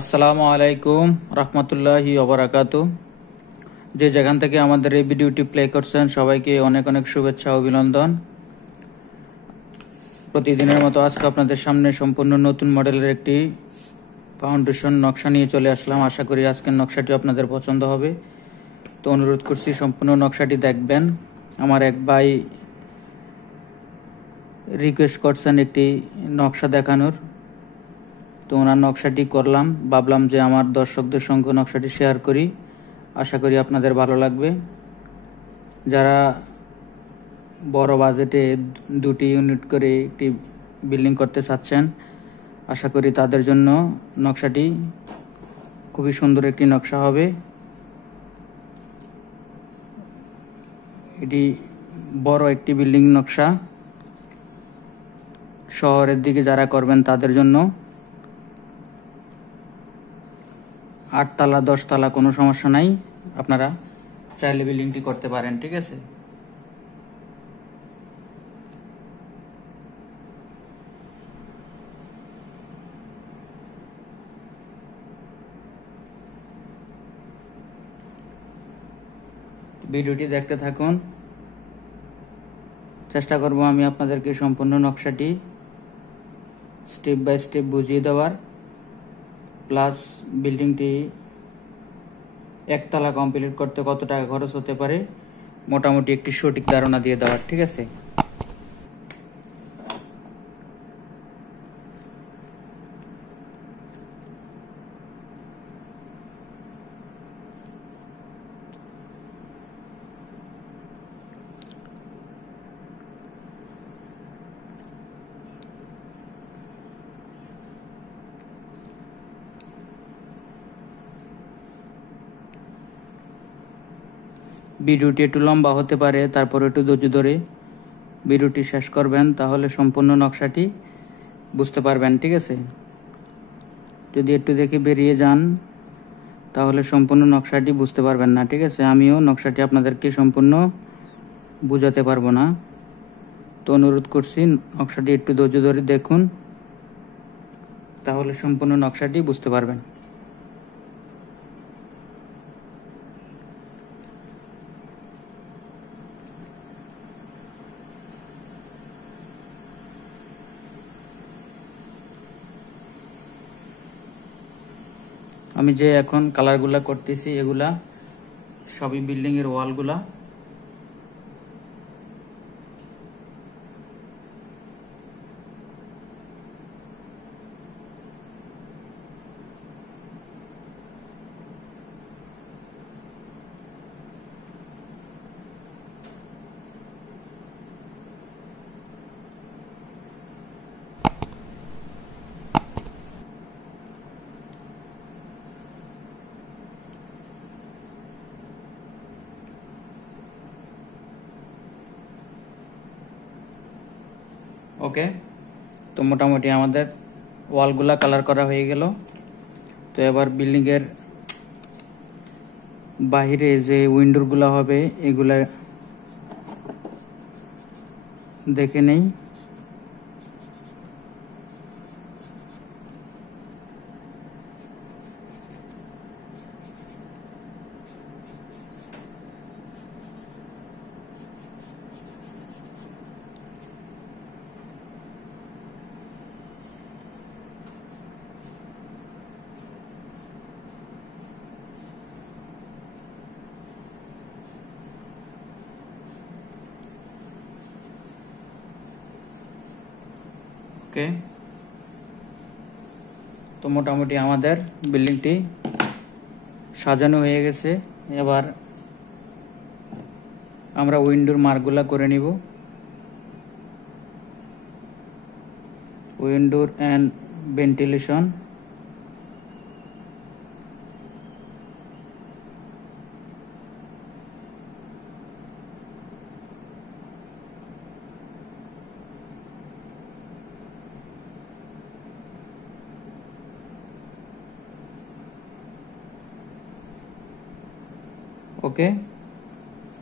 আসসালামু আলাইকুম রহমতুল্লাহি ওবারাকাতু। যে যেখান থেকে আমাদের এই ভিডিওটি প্লে করছেন সবাইকে অনেক অনেক শুভেচ্ছা ও অভিনন্দন। প্রতিদিনের মতো আজকে আপনাদের সামনে সম্পূর্ণ নতুন মডেলের একটি ফাউন্ডেশন নকশা নিয়ে চলে আসলাম। আশা করি আজকের নকশাটি আপনাদের পছন্দ হবে। তো অনুরোধ করছি সম্পূর্ণ নকশাটি দেখবেন। আমার এক ভাই রিকোয়েস্ট করছেন একটি নকশা দেখানোর, তো ওনার নকশাটি করলাম। ভাবলাম যে আমার দর্শকদের সঙ্গে নকশাটি শেয়ার করি, আশা করি আপনাদের ভালো লাগবে। যারা বড় বাজেটে দুটি ইউনিট করে একটি বিল্ডিং করতে চাচ্ছেন, আশা করি তাদের জন্য নকশাটি খুবই সুন্দর একটি নকশা হবে। এটি বড় একটি বিল্ডিং নকশা, শহরের দিকে যারা করবেন তাদের জন্য। 8 তলা 10 তলা কোনো সমস্যা নাই, আপনারা চাইলে বিল্ডিংটি করতে পারেন। ঠিক আছে, ভিডিওটি দেখতে থাকুন। চেষ্টা করব আমি আপনাদেরকে সম্পূর্ণ নকশাটি স্টেপ বাই স্টেপ বুঝিয়ে দেওয়ার, প্লাস বিল্ডিংটি একতলা কমপ্লিট করতে কত টাকা খরচ হতে পারে মোটামুটি একটি সঠিক ধারণা দিয়ে দেওয়ার। ঠিক আছে, ভিডিওটি একটু লম্বা হতে পারে, তারপর একটু ধৈর্য ধরে ভিডিওটি শেষ করবেন, তাহলে সম্পূর্ণ নকশাটি বুঝতে পারবেন। ঠিক আছে, যদি একটু দেখে বেরিয়ে যান তাহলে সম্পূর্ণ নকশাটি বুঝতে পারবেন না। ঠিক আছে, আমিও নকশাটি আপনাদেরকে সম্পূর্ণ বুঝাতে পারবো না, তো অনুরোধ করছি নকশাটি একটু ধৈর্য ধরে দেখুন, তাহলে সম্পূর্ণ নকশাটি বুঝতে পারবেন। আমি যে এখন কালারগুলা করতেছি এগুলা সবই বিল্ডিং এর ওয়ালগুলা। ওকে, তো মোটামুটি আমাদের ওয়ালগুলা কালার করা হয়ে গেল। তো এবার বিল্ডিংয়ের বাহিরে যে উইন্ডোগুলো হবে এগুলা দেখে নেই। ওকে, তো মোটামুটি আমাদের বিল্ডিংটি সাজানো হয়ে গেছে। এবার আমরা উইন্ডোর মার্কগুলা করে নিব। উইন্ডোর অ্যান্ড ভেন্টিলেশন, ওকে।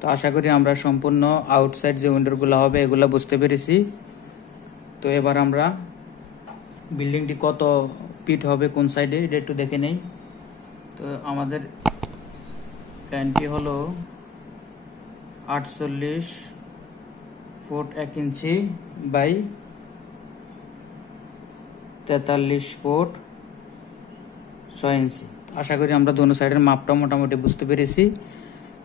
তো আশা করি আমরা সম্পূর্ণ আউটসাইড যে উইন্ডোগুলো হবে এগুলো বুঝতে পেরেছি। তো এবার আমরা বিল্ডিংটি কত পিট হবে কোন সাইডে এটা একটু দেখে নেই। তো আমাদের প্ল্যানটি হলো 48 ফুট 1 ইঞ্চি বাই 43 ফুট 6 ইঞ্চি। আশা করি আমরা দোনো সাইডের মাপটা মোটামুটি বুঝতে পেরেছি।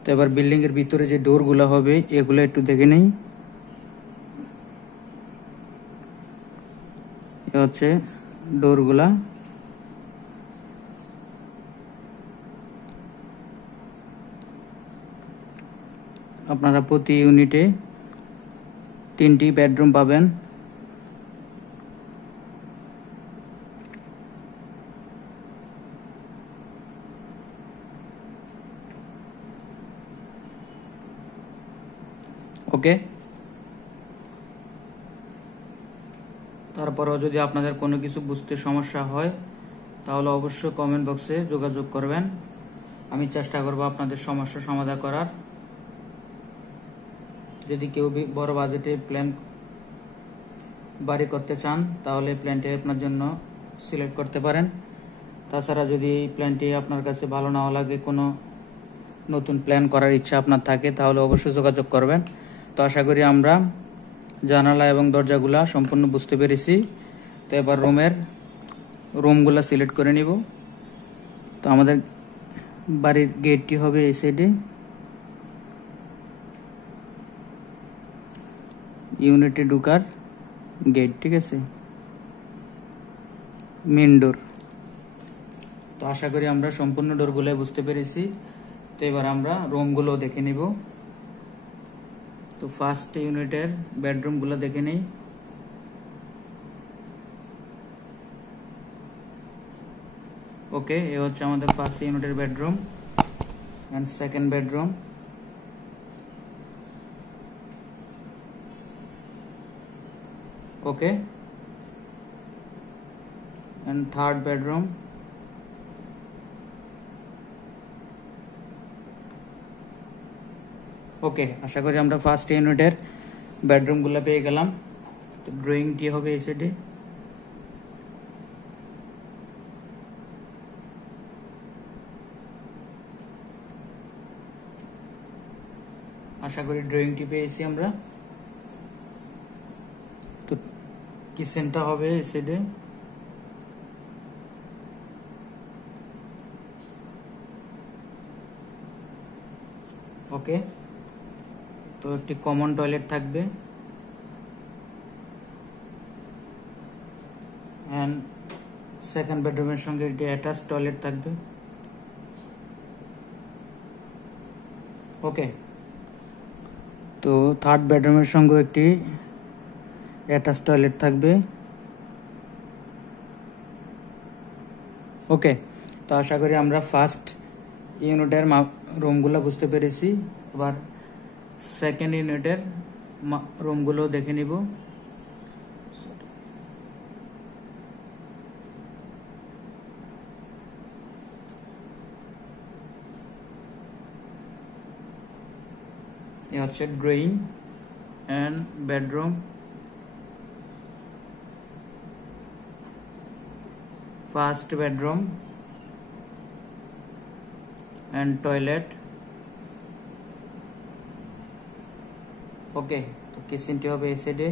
তো এবার বিল্ডিং এর ভিতরে যে ডোরগুলো হবে এগুলো একটু দেখে নেই। এ হচ্ছে ডোরগুলা। আপনারা প্রতি ইউনিটে 3টি বেডরুম পাবেন। ওকে, তারপরেও যদি আপনাদের কোনো কিছু বুঝতে সমস্যা হয় তাহলে অবশ্যই কমেন্ট বক্সে যোগাযোগ করবেন। আমি চেষ্টা করব আপনাদের সমস্যা সমাধান করার। যদি কেউ বড় বাজেটে প্ল্যান বাড়ি করতে চান তাহলে প্ল্যানটি আপনার জন্য সিলেক্ট করতে পারেন। তাছাড়া যদি এই প্ল্যানটি আপনার কাছে ভালো না লাগে, কোনো নতুন প্ল্যান করার ইচ্ছা আপনার থাকে তাহলে অবশ্যই যোগাযোগ করবেন। তো আশা করি আমরা জানালা এবং দরজাগুলা সম্পূর্ণ বুঝতে পেরেছি। তো এবার রুমগুলা সিলেক্ট করে নিব। তো আমাদের বাড়ির গেটটি হবে এই সাইডে, ইউনিটে ঢুকার গেট, ঠিক আছে, মেন ডোর। তো আশা করি আমরা সম্পূর্ণ ডোরগুলো বুঝতে পেরেছি। তো এবার আমরা রুমগুলো দেখে নিব। তো ফার্স্ট ইউনিটের বেডরুমগুলো দেখে নেই। ওকে, এ হচ্ছে আমাদের ফার্স্ট ইউনিটের bedroom and second bedroom. Okay, and third bedroom. Okay, আশা করি আমরা ফার্স্ট ইউনিটের বেডরুমগুলো পেয়ে গেলাম। তো ড্রয়িংটি হবে এই সাইডে। আশা করি ড্রয়িংটি পেয়েছি আমরা। তো কিচেনটা হবে এই সাইডে। ওকে, তো একটি কমন টয়লেট থাকবে এন্ড সেকেন্ড বেডরুমের সঙ্গে একটি অ্যাটাচ টয়লেট থাকবে। ওকে, তো থার্ড বেডরুমের সঙ্গে একটি অ্যাটাচ টয়লেট থাকবে। ওকে, তো আশা করি আমরা ফার্স্ট ইউনিটের রুমগুলো বুঝতে পেরেছি। এবার সেকেন্ড ইউনিটের রুমগুলো দেখে নিব। এ হচ্ছে drawing and bedroom. First bedroom and toilet. Okay, তো কিচেনটি হবে এই সাইডে।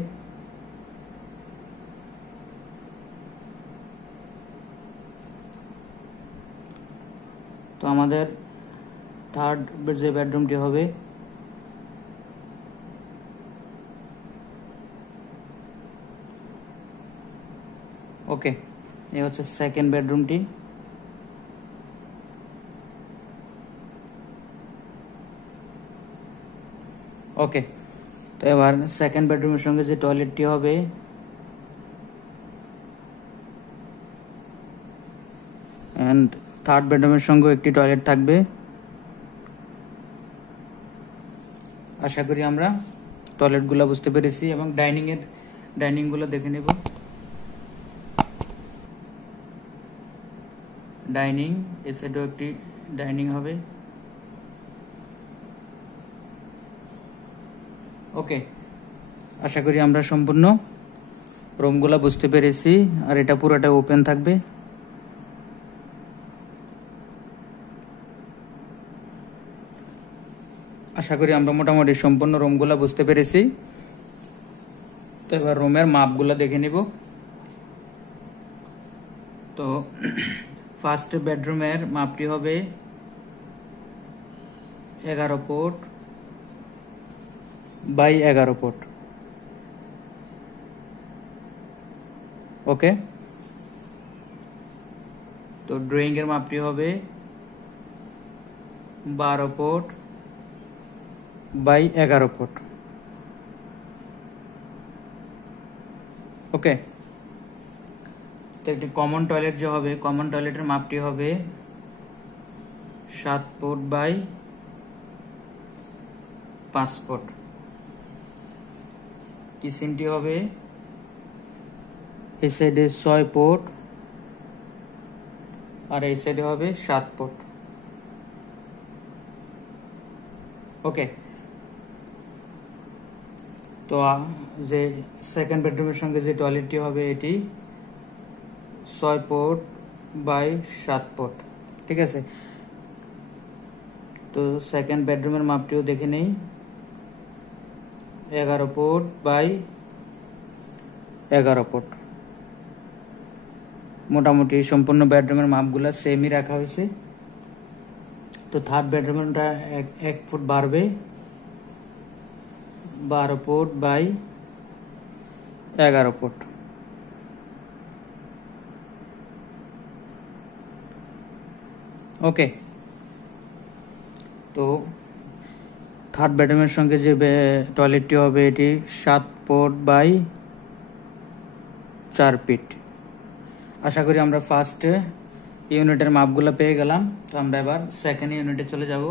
তো আমাদের থার্ড যে বেডরুমটি হবে ওকে, এই হচ্ছে সেকেন্ড বেডরুমটি। ওকে, তো এবার সেকেন্ড বেডরুমের সঙ্গে যে টয়লেটটি হবে এন্ড থার্ড বেডরুমের সঙ্গে একটি টয়লেট থাকবে। আশা করি আমরা টয়লেটগুলো বুঝতে পেরেছি এবং ডাইনিংগুলো দেখে নেব। ডাইনিং, এই সাইডেও একটি ডাইনিং হবে। ওকে, আশা করি আমরা সম্পূর্ণ রুমগুলো বুঝতে পেরেছি। আর এটা পুরোটা ওপেন থাকবে। আশা করি আমরা মোটামুটি সম্পূর্ণ রুমগুলো বুঝতে পেরেছি। তো এবার রুমের মাপগুলো দেখে নিব। তো ফার্স্ট বেডরুমের মাপটি হবে 11 ফুট বাই 11 ফুট। ওকে, তো ড্রয়িং এর মাপটি হবে 12 ফুট বাই 11 ফুট। ওকে, তো একটি কমন টয়লেট যে হবে, কমন টয়লেটের মাপটি হবে 7 ফুট বাই 5 ফুট। কিচেনটি হবে এই সাইডে 6 ফুট আর এই সাইডে হবে 7 ফুট। ওকে, তো যে সেকেন্ড বেডরুমের সঙ্গে যে টয়লেটটি হবে এটি 6 ফুট বাই 7 ফুট। ঠিক আছে, তো সেকেন্ড বেডরুমের মাপটিও দেখে নেই, 11 ফুট বাই 11 ফুট। মোটামুটি সম্পূর্ণ বেডরুমের মাপগুলো সেমই রাখা হয়েছে। তো থার্ড বেডরুমটা 1 ফুট বাড়বে, 12 ফুট বাই 11 ফুট। ওকে, তো থার্ড বেডরুমের সঙ্গে যে টয়লেটটি হবে এটি 7 ফুট বাই 4 ফিট। আশা করি আমরা ফার্স্ট ইউনিটের মাপগুলো পেয়ে গেলাম। তো আমরা এবার সেকেন্ড ইউনিটে চলে যাব।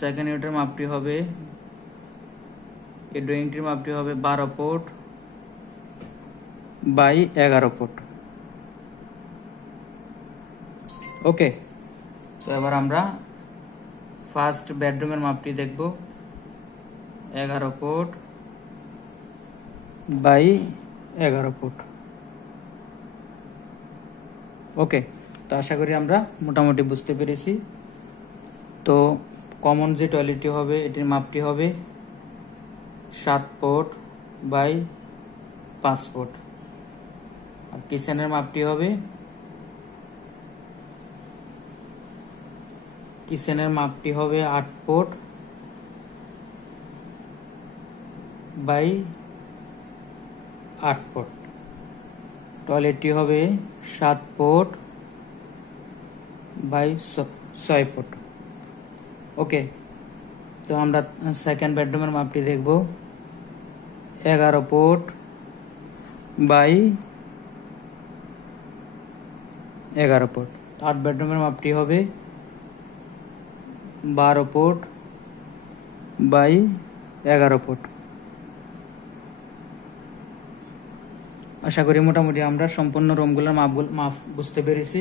সেকেন্ড ইউনিটের মাপটি হবে, এই ড্রয়িংটির মাপটি হবে 12 ফুট বাই 11 ফুট। ওকে, তো এবার আমরা ফার্স্ট বেডরুমের মাপটি দেখব, 11 ফুট বাই 11 ফুট। ওকে, তো আশা করি আমরা মোটামুটি বুঝতে পেরেছি। তো কমন যে টয়লেটটি হবে এটির মাপটি হবে 7 ফুট বাই 5 ফুট। আর কিচেনের মাপটি হবে, কিচেনের মাপটি হবে 8 ফুট বাই 8 ফুট। টয়লেটটি হবে 7 ফুট বাই 6 ফুট। ওকে, তো আমরা সেকেন্ড বেডরুমের মাপটি দেখব, 11 ফুট বাই 11 ফুট। থার্ড বেডরুমের মাপটি হবে 12 ফুট বাই 11 ফুট। আশা করি মোটামুটি আমরা সম্পূর্ণ রুমগুলোর মাপ বুঝতে পেরেছি।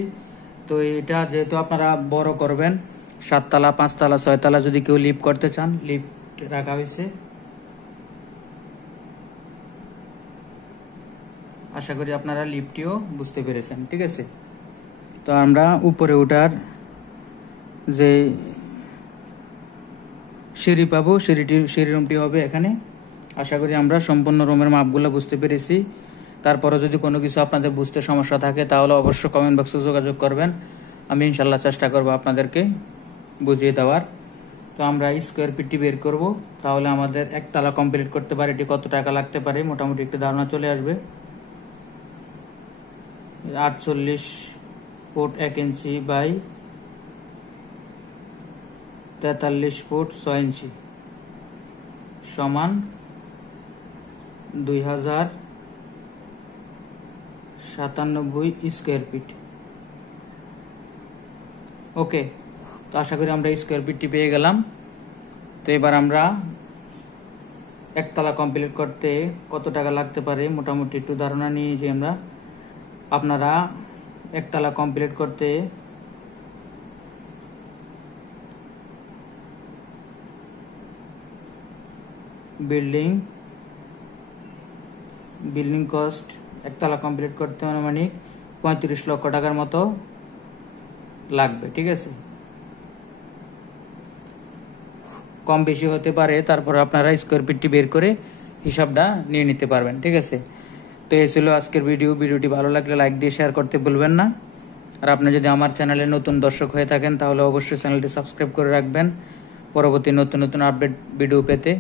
তো এটা যেহেতু আপনারা বড় করবেন, 7 তলা 5 তলা 6 তলা যদি কেউ লিফট করতে চান, লিফট রাখা হয়েছে। আশা করি আপনারা লিফটটিও বুঝতে পেরেছেন। ঠিক আছে, তো আমরা উপরে ওঠার যে সিঁড়ি পাবো, সিঁড়ি রুমটি হবে এখানে। আশা করি আমরা সম্পূর্ণ রুমের মাপগুলো বুঝতে পেরেছি। তারপরে যদি কোনো কিছু আপনাদের বুঝতে সমস্যা থাকে তাহলে অবশ্যই কমেন্ট বক্সে যোগাযোগ করবেন। আমি ইনশাল্লাহ চেষ্টা করব আপনাদেরকে বুঝিয়ে দেওয়ার। তো আমরা স্কোয়ার ফিটটি বের করব, তাহলে আমাদের একতলা কমপ্লিট করতে পারে এটি কত টাকা লাগতে পারে মোটামুটি একটি ধারণা চলে আসবে। 48 ফুট 1 ইঞ্চি বাই 43 ফুট 6 ইঞ্চি সমান 2097 স্কোয়ার ফিট। ওকে, তো আশা করি আমরা স্কোয়ার ফিটটি পেয়ে গেলাম। তো এবার আমরা একতলা কমপ্লিট করতে কত টাকা লাগতে পারে মোটামুটি একটু ধারণা নিয়েছি আমরা। আপনারা একতলা কমপ্লিট করতে বিল্ডিং কস্ট একতলা কমপ্লিট করতে মানে 35 লক্ষ টাকার মতো লাগবে। ঠিক আছে, কম বেশি হতে পারে, তারপর আপনারা স্কোয়ার ফিটটি বের করে হিসাবটা নিয়ে নিতে পারবেন। ঠিক আছে, তো এই ছিল আজকের ভিডিওটি ভালো লাগলে লাইক দিয়ে শেয়ার করতে ভুলবেন না। আর আপনি যদি আমার চ্যানেলে নতুন দর্শক হয়ে থাকেন তাহলে অবশ্যই চ্যানেলটি সাবস্ক্রাইব করে রাখবেন পরবর্তী নতুন নতুন আপডেট ভিডিও পেতে।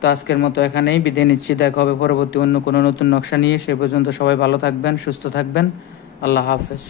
তো আজকের মতো এখানেই বিদায় নিচ্ছি, দেখা হবে পরবর্তী অন্য কোনো নতুন নকশা নিয়ে। সে পর্যন্ত সবাই ভালো থাকবেন, সুস্থ থাকবেন। আল্লাহ হাফেজ।